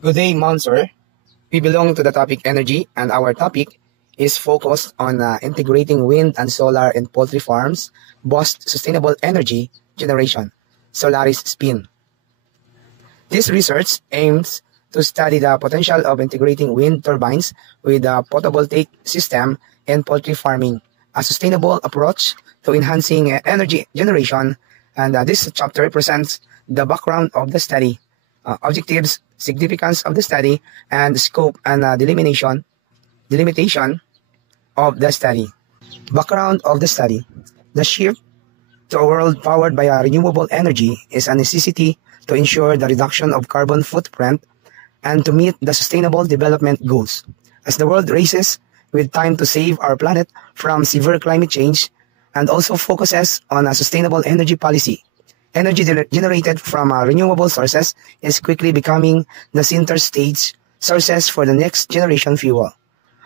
Good day, Mount Sir. We belong to the topic energy, and our topic is focused on integrating wind and solar in poultry farms, boost sustainable energy generation, Solaris Spin. This research aims to study the potential of integrating wind turbines with a photovoltaic system in poultry farming, a sustainable approach to enhancing energy generation, and this chapter presents the background of the study, objectives, significance of the study, and scope and delimitation of the study. Background of the study. The shift to a world powered by renewable energy is a necessity to ensure the reduction of carbon footprint and to meet the sustainable development goals. As the world races with time to save our planet from severe climate change and also focuses on a sustainable energy policy, energy generated from renewable sources is quickly becoming the center stage sources for the next generation fuel.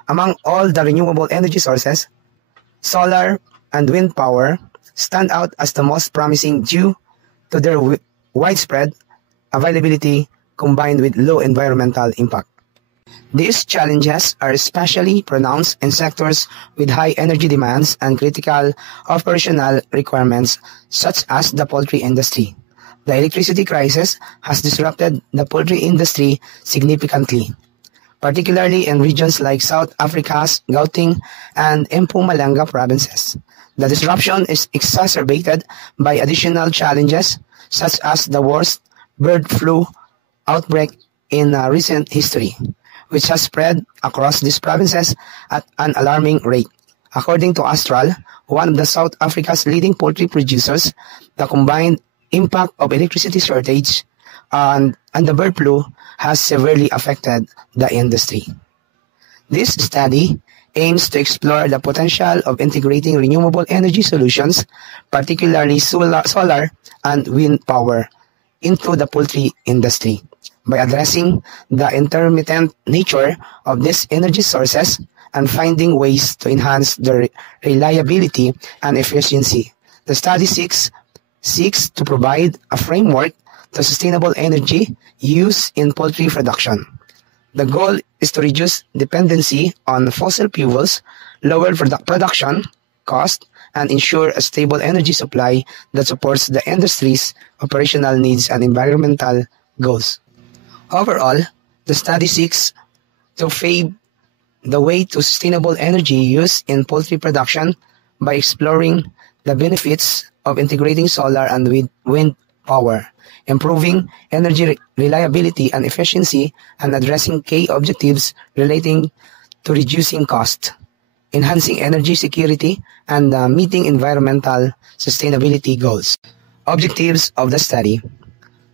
Among all the renewable energy sources, solar and wind power stand out as the most promising due to their widespread availability combined with low environmental impact. These challenges are especially pronounced in sectors with high energy demands and critical operational requirements, such as the poultry industry. The electricity crisis has disrupted the poultry industry significantly, particularly in regions like South Africa's Gauteng and Mpumalanga provinces. The disruption is exacerbated by additional challenges, such as the worst bird flu outbreak in recent history, which has spread across these provinces at an alarming rate. According to Astral, one of the South Africa's leading poultry producers, the combined impact of electricity shortage and the bird flu has severely affected the industry. This study aims to explore the potential of integrating renewable energy solutions, particularly solar and wind power, into the poultry industry. By addressing the intermittent nature of these energy sources and finding ways to enhance their reliability and efficiency. The study seeks to provide a framework to sustainable energy use in poultry production. The goal is to reduce dependency on fossil fuels, lower production cost, and ensure a stable energy supply that supports the industry's operational needs and environmental goals. Overall, the study seeks to pave the way to sustainable energy use in poultry production by exploring the benefits of integrating solar and wind power, improving energy reliability and efficiency, and addressing key objectives relating to reducing cost, enhancing energy security, and meeting environmental sustainability goals. Objectives of the study: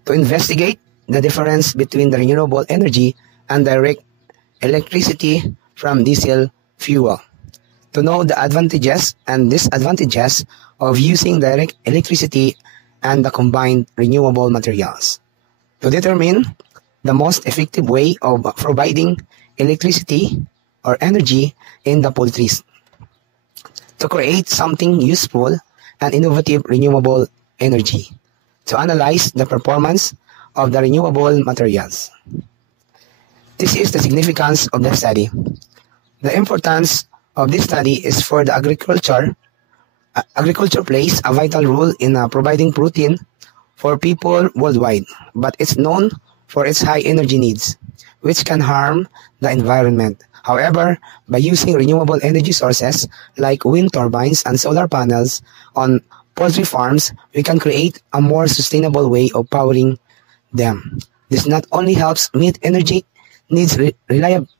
to investigate the difference between the renewable energy and direct electricity from diesel fuel, to know the advantages and disadvantages of using direct electricity and the combined renewable materials, to determine the most effective way of providing electricity or energy in the poultries, to create something useful and innovative renewable energy, to analyze the performance of the renewable materials. This is the significance of the study. The importance of this study is for the agriculture. Agriculture plays a vital role in providing protein for people worldwide, but it's known for its high energy needs, which can harm the environment. However, by using renewable energy sources like wind turbines and solar panels on poultry farms, we can create a more sustainable way of powering them. This not only helps meet energy needs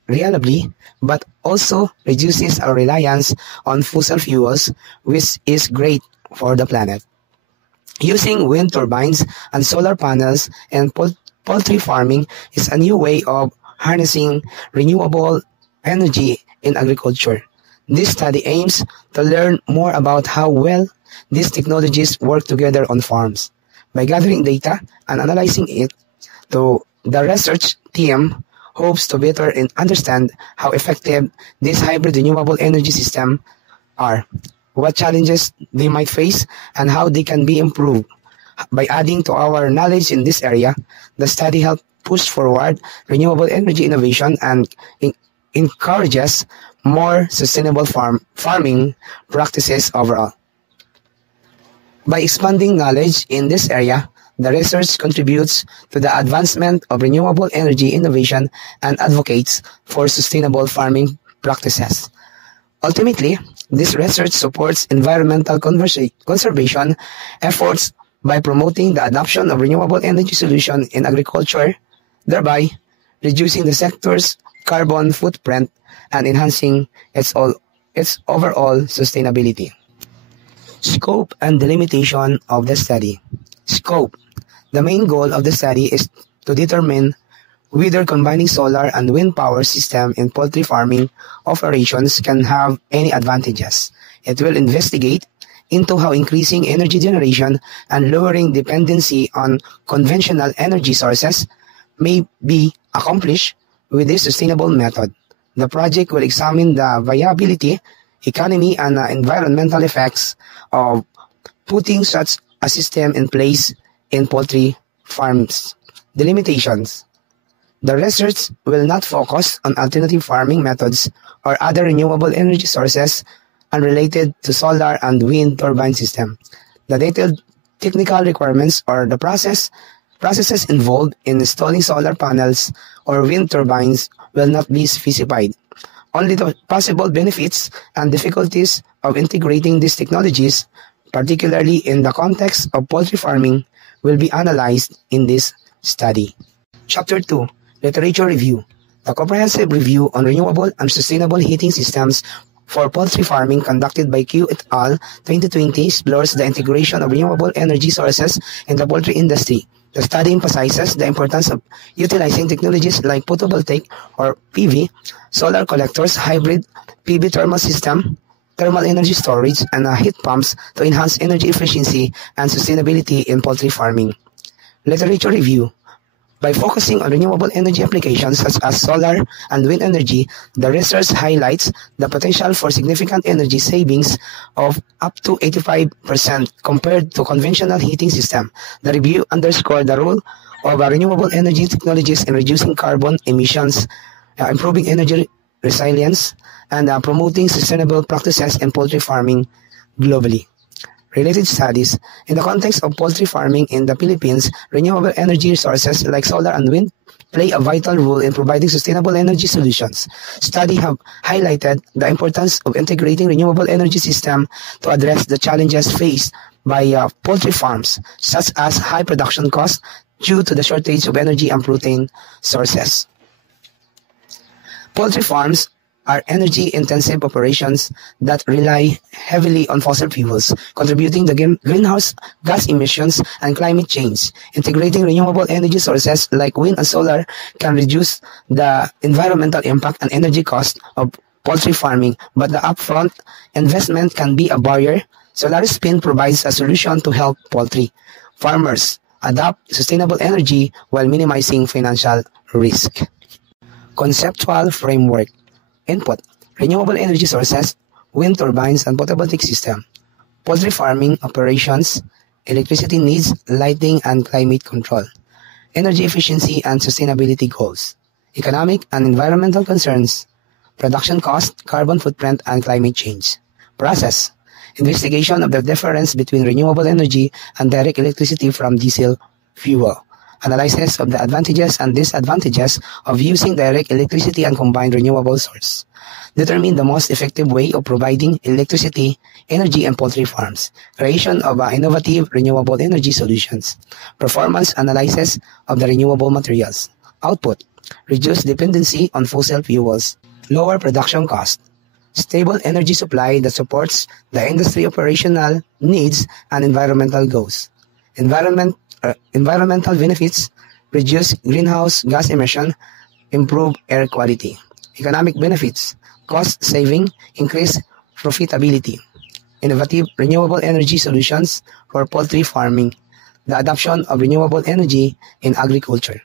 reliably, but also reduces our reliance on fossil fuels, which is great for the planet. Using wind turbines and solar panels in poultry farming is a new way of harnessing renewable energy in agriculture. This study aims to learn more about how well these technologies work together on farms. By gathering data and analyzing it, the research team hopes to better understand how effective these hybrid renewable energy systems are, what challenges they might face, and how they can be improved. By adding to our knowledge in this area, the study helped push forward renewable energy innovation and encourages more sustainable farming practices overall. By expanding knowledge in this area, the research contributes to the advancement of renewable energy innovation and advocates for sustainable farming practices. Ultimately, this research supports environmental conservation efforts by promoting the adoption of renewable energy solutions in agriculture, thereby reducing the sector's carbon footprint and enhancing its overall sustainability. Scope and delimitation of the study. Scope. The main goal of the study is to determine whether combining solar and wind power system in poultry farming operations can have any advantages. It will investigate into how increasing energy generation and lowering dependency on conventional energy sources may be accomplished with this sustainable method. The project will examine the viability, economy, and environmental effects of putting such a system in place in poultry farms. The limitations. The research will not focus on alternative farming methods or other renewable energy sources unrelated to solar and wind turbine system. The detailed technical requirements or the processes involved in installing solar panels or wind turbines will not be specified. Only the possible benefits and difficulties of integrating these technologies, particularly in the context of poultry farming, will be analyzed in this study. Chapter 2. Literature Review. The comprehensive review on renewable and sustainable heating systems for poultry farming conducted by Q et al. 2020 explores the integration of renewable energy sources in the poultry industry. The study emphasizes the importance of utilizing technologies like photovoltaic or PV, solar collectors, hybrid PV thermal system, thermal energy storage, and heat pumps to enhance energy efficiency and sustainability in poultry farming. Literature Review. By focusing on renewable energy applications such as solar and wind energy, the research highlights the potential for significant energy savings of up to 85% compared to conventional heating system. The review underscored the role of renewable energy technologies in reducing carbon emissions, improving energy resilience, and promoting sustainable practices in poultry farming globally. Related studies. In the context of poultry farming in the Philippines, renewable energy sources like solar and wind play a vital role in providing sustainable energy solutions. Studies have highlighted the importance of integrating renewable energy system to address the challenges faced by poultry farms, such as high production costs due to the shortage of energy and protein sources. Poultry farms are energy-intensive operations that rely heavily on fossil fuels, contributing to greenhouse gas emissions and climate change. Integrating renewable energy sources like wind and solar can reduce the environmental impact and energy cost of poultry farming, but the upfront investment can be a barrier. Solaris Spin provides a solution to help poultry farmers adopt sustainable energy while minimizing financial risk. Conceptual framework. Input: renewable energy sources, wind turbines, and photovoltaic system. Poultry farming operations, electricity needs, lighting, and climate control. Energy efficiency and sustainability goals. Economic and environmental concerns. Production cost, carbon footprint, and climate change. Process: investigation of the difference between renewable energy and direct electricity from diesel fuel. Analysis of the advantages and disadvantages of using direct electricity and combined renewable source. Determine the most effective way of providing electricity, energy, and poultry farms. Creation of innovative renewable energy solutions. Performance analysis of the renewable materials. Output: reduce dependency on fossil fuels. Lower production cost. Stable energy supply that supports the industry operational needs and environmental goals. Environmental benefits: reduce greenhouse gas emission, improve air quality. Economic benefits: cost saving, increase profitability. Innovative renewable energy solutions for poultry farming. The adoption of renewable energy in agriculture.